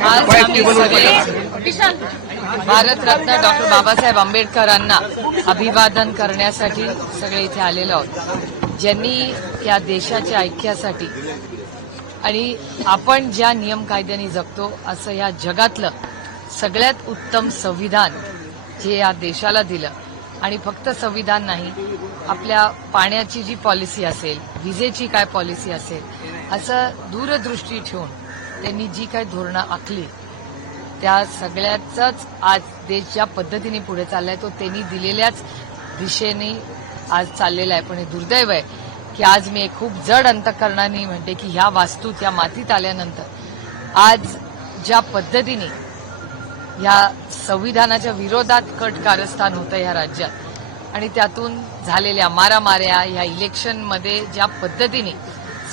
आज आम्ही सगळे भारतरत्न डॉक्टर बाबासाहेब आंबेडकरांना अभिवादन करण्यासाठी सगळे इथे आलेलो आहोत, ज्यांनी या देशाच्या ऐक्यासाठी आणि आपण ज्या नियम कायद्याने जगतो असं या जगातलं सगळ्यात उत्तम संविधान जे या देशाला दिलं, आणि फक्त संविधान नाही, आपल्या पाण्याची जी पॉलिसी असेल, विजेची काय पॉलिसी असेल, असं दूरदृष्टी ठेवून त्यांनी जी काही धोरणं आखली त्या सगळ्याचाच आज देश ज्या पद्धतीने पुढे चाललाय तो त्यांनी दिलेल्याच दिशेने आज चाललेला आहे. पण हे दुर्दैव आहे की आज मी एक खूप जड अंतःकरणाने म्हणते की ह्या वास्तूत या मातीत आल्यानंतर आज ज्या पद्धतीने ह्या संविधानाच्या विरोधात कट कारस्थान होतं ह्या राज्यात, आणि त्यातून झालेल्या मारामाऱ्या, ह्या इलेक्शनमध्ये ज्या पद्धतीने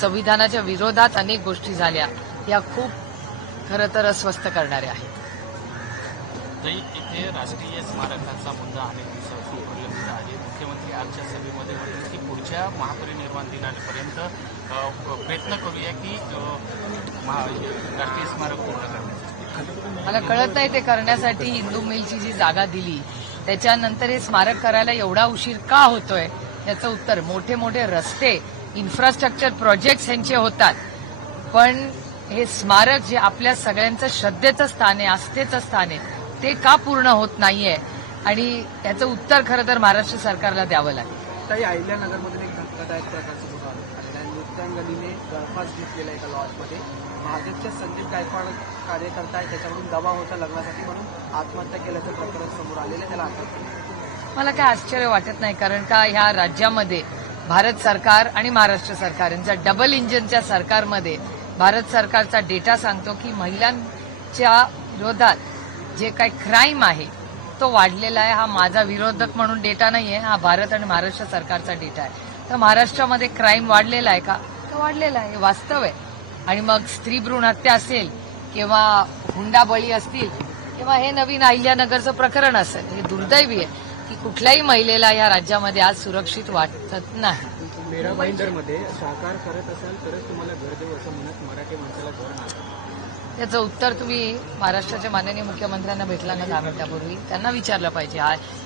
संविधानाच्या विरोधात अनेक गोष्टी झाल्या, या खूप खरं तर अस्वस्थ करणाऱ्या आहेत. इथे राष्ट्रीय स्मारकाचा मुद्दा अनेक दिवसापासून प्रलंबित आहे. मुख्यमंत्री आजच्या सभेमध्ये म्हटलं की पुढच्या महापरिनिर्वाण दिनापर्यंत प्रयत्न करूया की राष्ट्रीय स्मारक पूर्ण करण्यासाठी. मला कळत नाही ते करण्यासाठी हिंदू मिलची जी जागा दिली त्याच्यानंतर हे स्मारक करायला एवढा उशीर का होतोय याचं उत्तर, मोठे मोठे रस्ते, इन्फ्रास्ट्रक्चर प्रोजेक्ट्स यांचे होतात, पण हे स्मारक जे आपल्या सगळ्यांचं श्रद्धेचं स्थान आहे, आस्थेचं स्थान आहे, ते का पूर्ण होत नाहीये, आणि याचं उत्तर खरं तर महाराष्ट्र सरकारला द्यावं लागेल. काही अहिल्यानगरमध्ये एक धक्कादायक प्रकार समोर आला. नृत्यांगणीने गळफास घेतलेला एका लॉजमध्ये. भाजपच्या संदीप गायकवाड कार्यकर्ता आहे, त्याच्याकडून दबाव होता लग्नासाठी म्हणून आत्महत्या केल्याचं प्रकरण समोर आलेलं आहे, त्याला अटक केली. मला काय आश्चर्य वाटत नाही, कारण का ह्या राज्यामध्ये भारत सरकार आणि महाराष्ट्र सरकार यांच्या डबल इंजिनच्या सरकारमध्ये भारत सरकारचा डेटा सांगतो की महिलांच्या विरोधात जे काही क्राईम आहे तो वाढलेला आहे. हा माझा विरोधक म्हणून डेटा नाहीये, हा भारत आणि महाराष्ट्र सरकारचा डेटा आहे. तर महाराष्ट्रामध्ये क्राईम वाढलेला आहे का? तर वाढलेला आहे, हे वास्तव आहे. आणि मग स्त्री भ्रूण हत्या असेल किंवा हुंडाबळी असतील किंवा हे नवीन अहिल्यानगरचं प्रकरण असेल, हे दुर्दैवी आहे की कुठल्याही महिलेला या राज्यामध्ये आज सुरक्षित वाटत नाही. मेरा भाईंदरमध्ये साकार करत असाल तरच तुम्हाला घर देऊ असं म्हणत मराठी माणसाला घर नाही. याचं उत्तर तुम्ही महाराष्ट्राच्या माननीय मुख्यमंत्र्यांना भेटला ना 10 मिनिटापूर्वी, त्यांना विचारलं पाहिजे.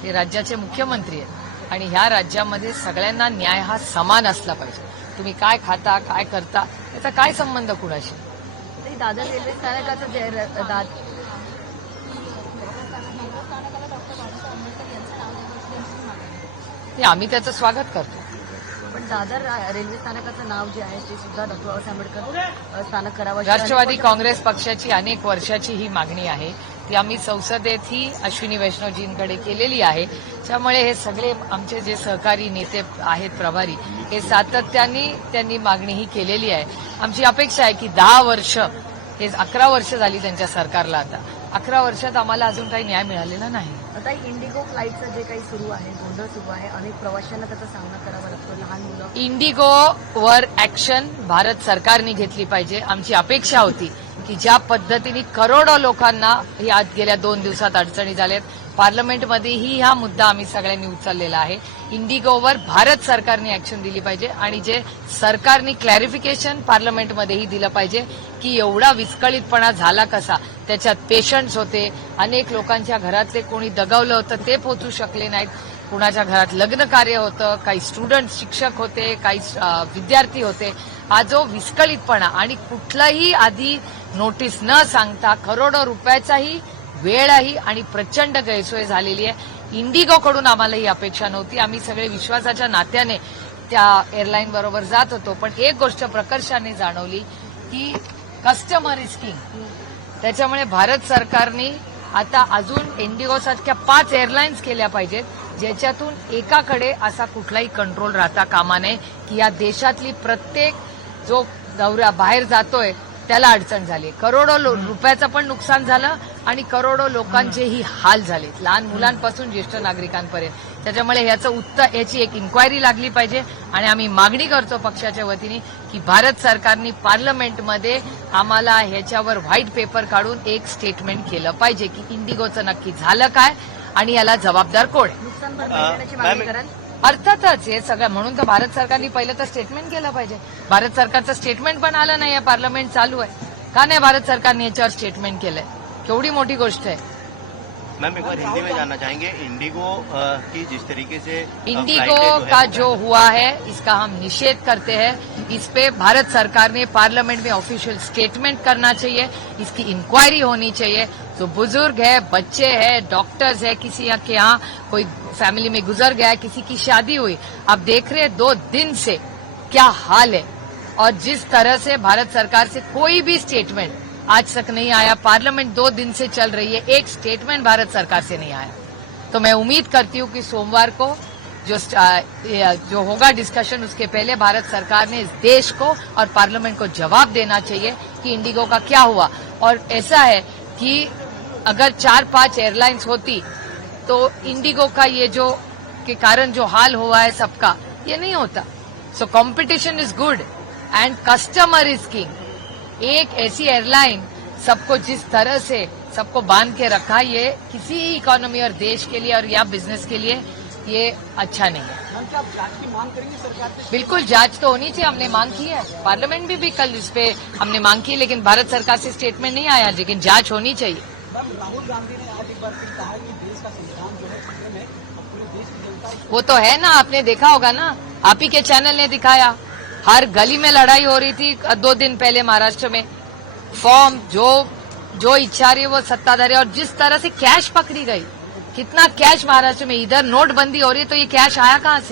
हे राज्याचे मुख्यमंत्री आहेत आणि ह्या राज्यामध्ये सगळ्यांना न्याय हा समान असला पाहिजे. तुम्ही काय खाता, काय करता, याचा काय संबंध कुणाशी? दादर रेल्वे स्थानकाचं आम्ही त्याचं स्वागत करतो. पण दादर रेल्वे स्थानकाचं नाव जे आहे ते सुद्धा डॉक्टर बाबासाहेब आंबेडकर स्थानक करावं. राष्ट्रवादी काँग्रेस पक्षाची अनेक वर्षाची ही मागणी आहे, ती आम्ही संसदेतही अश्विनी वैष्णवजींकडे केलेली आहे. त्यामुळे हे सगळे आमचे जे सहकारी नेते आहेत, प्रभारी, हे सातत्याने त्यांनी मागणी ही केलेली आहे. आमची अपेक्षा आहे की 10 वर्ष, हे 11 वर्ष झाली त्यांच्या सरकारला, आता 11 वर्षात आम्हाला अजून काही न्याय मिळालेला नाही. आता इंडिगो फ्लाईटचं जे काही सुरू आहे, गोंधळ सुरू आहे, अनेक प्रवाशांना त्याचा सामना करावा लागतो, लहान मुलं. इंडिगोवर ऍक्शन भारत सरकारने घेतली पाहिजे. आमची अपेक्षा होती की ज्या पद्धतीने करोडो लोकांना या गेल्या 2 दिवसात अडचणी झाल्यात, पार्लमेंटमध्येही हा मुद्दा आम्ही सगळ्यांनी उचललेला आहे. इंडिगोवर भारत सरकारने ऍक्शन दिली पाहिजे आणि जे सरकारने क्लॅरिफिकेशन पार्लमेंटमध्येही दिलं पाहिजे की एवढा विस्कळीतपणा झाला कसा. त्याच्यात पेशंट्स होते, अनेक लोकांच्या घरातले कोणी दगावलं होतं ते पोहोचू शकले नाहीत, कुणाच्या घरात लग्न कार्य होतं, काही स्टुडंट शिक्षक होते, काही विद्यार्थी होते. हा जो विस्कळीतपणा आणि कुठलाही आधी नोटीस न सांगता करोडो रुपयाचाही वेळही आणि प्रचंड गैरसोय झालेली आहे. इंडिगोकडून आम्हाला ही अपेक्षा नव्हती. आम्ही सगळे विश्वासाच्या नात्याने त्या एअरलाईन बरोबर जात होतो, पण एक गोष्ट प्रकर्षाने जाणवली की कस्टमर इज किंग. त्याच्यामुळे भारत सरकारने आता अजून इंडिगोसारख्या 5 एअरलाईन्स केल्या पाहिजेत, ज्याच्यातून एकाकडे असा कुठलाही कंट्रोल राहता कामा नये की या देशातली प्रत्येक जो दौरा बाहेर जातोय त्याला अडचण झाली. करोडो रुपयाचं पण नुकसान झालं आणि करोडो लोकांचेही हाल झाले, लहान मुलांपासून ज्येष्ठ नागरिकांपर्यंत. त्याच्यामुळे याची एक इन्क्वायरी लागली पाहिजे आणि आम्ही मागणी करतो पक्षाच्या वतीने की भारत सरकारने पार्लमेंटमध्ये आम्हाला ह्याच्यावर व्हाईट पेपर काढून एक स्टेटमेंट केलं पाहिजे की इंडिगोचं नक्की झालं काय आणि याला जबाबदार कोण आहे. नुकसान भरपाई देण्याची मागणी कराल? अर्थातच हे सगळं, म्हणून तर भारत सरकारने पहिलं तर स्टेटमेंट केलं पाहिजे. भारत सरकारचं स्टेटमेंट पण आलं नाही, पार्लमेंट चालू आहे. का नाही भारत सरकारने याच्यावर स्टेटमेंट केलंय? केवढी मोठी गोष्ट आहे. मैम एक बार हिंदी में जानना चाहेंगे इंडिगो की जिस तरीके से इंडिगो फ्लाइटें जो है का वो जो हुआ है इसका हम निषेध करते हैं. इस पे भारत सरकार ने पार्लियामेंट में ऑफिशियल स्टेटमेंट करना चाहिए. इसकी इंक्वायरी होनी चाहिए. जो बुजुर्ग है, बच्चे हैं, डॉक्टर्स है, किसी के यहाँ कोई फैमिली में गुजर गया, किसी की शादी हुई, आप देख रहे हैं 2 दिन से क्या हाल है. और जिस तरह से भारत सरकार से कोई भी स्टेटमेंट आज तक नहीं आया, पार्लियामेंट 2 दिन से चल रही है, एक स्टेटमेंट भारत सरकार से नहीं आया. तो मैं उम्मीद करती हूँ कि सोमवार को जो होगा डिस्कशन, उसके पहले भारत सरकार ने इस देश को और पार्लियामेंट को जवाब देना चाहिए कि इंडिगो का क्या हुआ. और ऐसा है कि अगर 4-5 एयरलाइंस होती तो इंडिगो का ये जो के कारण जो हाल हुआ है सबका, ये नहीं होता. So competition is good end customer is king. एक ऐसी एयरलाइन सबको जिस तरह से सबको बांध के रखा, ये किसी इकोनॉमी और देश के लिए और या बिजनेस के लिए ये अच्छा नहीं है. क्या आप जांच की मांग करेंगे सरकार से? बिल्कुल जांच तो होनी चाहिए. हमने मांग की है, पार्लियामेंट में भी कल इस पे हमने मांग की, लेकिन भारत सरकार से स्टेटमेंट नहीं आया. लेकिन जांच होनी चाहिए. मैम राहुल गांधी ने आज एक बार फिर कहा कि देश का संविधान जो है खतरे में, और पूरे देश की जनता वो तो है ना, आपने देखा होगा ना, आप ही के चैनल ने दिखाया. हर गली में लड़ाई हो रही थी 2 दिन पहले महाराष्ट्र में. फॉर्म जो इच्छा रही है वो सत्ताधारी, और जिस तरह से कैश पकड़ी गई, कितना कैश महाराष्ट्र में, इधर नोटबंदी हो रही है तो ये कैश आया कहां से?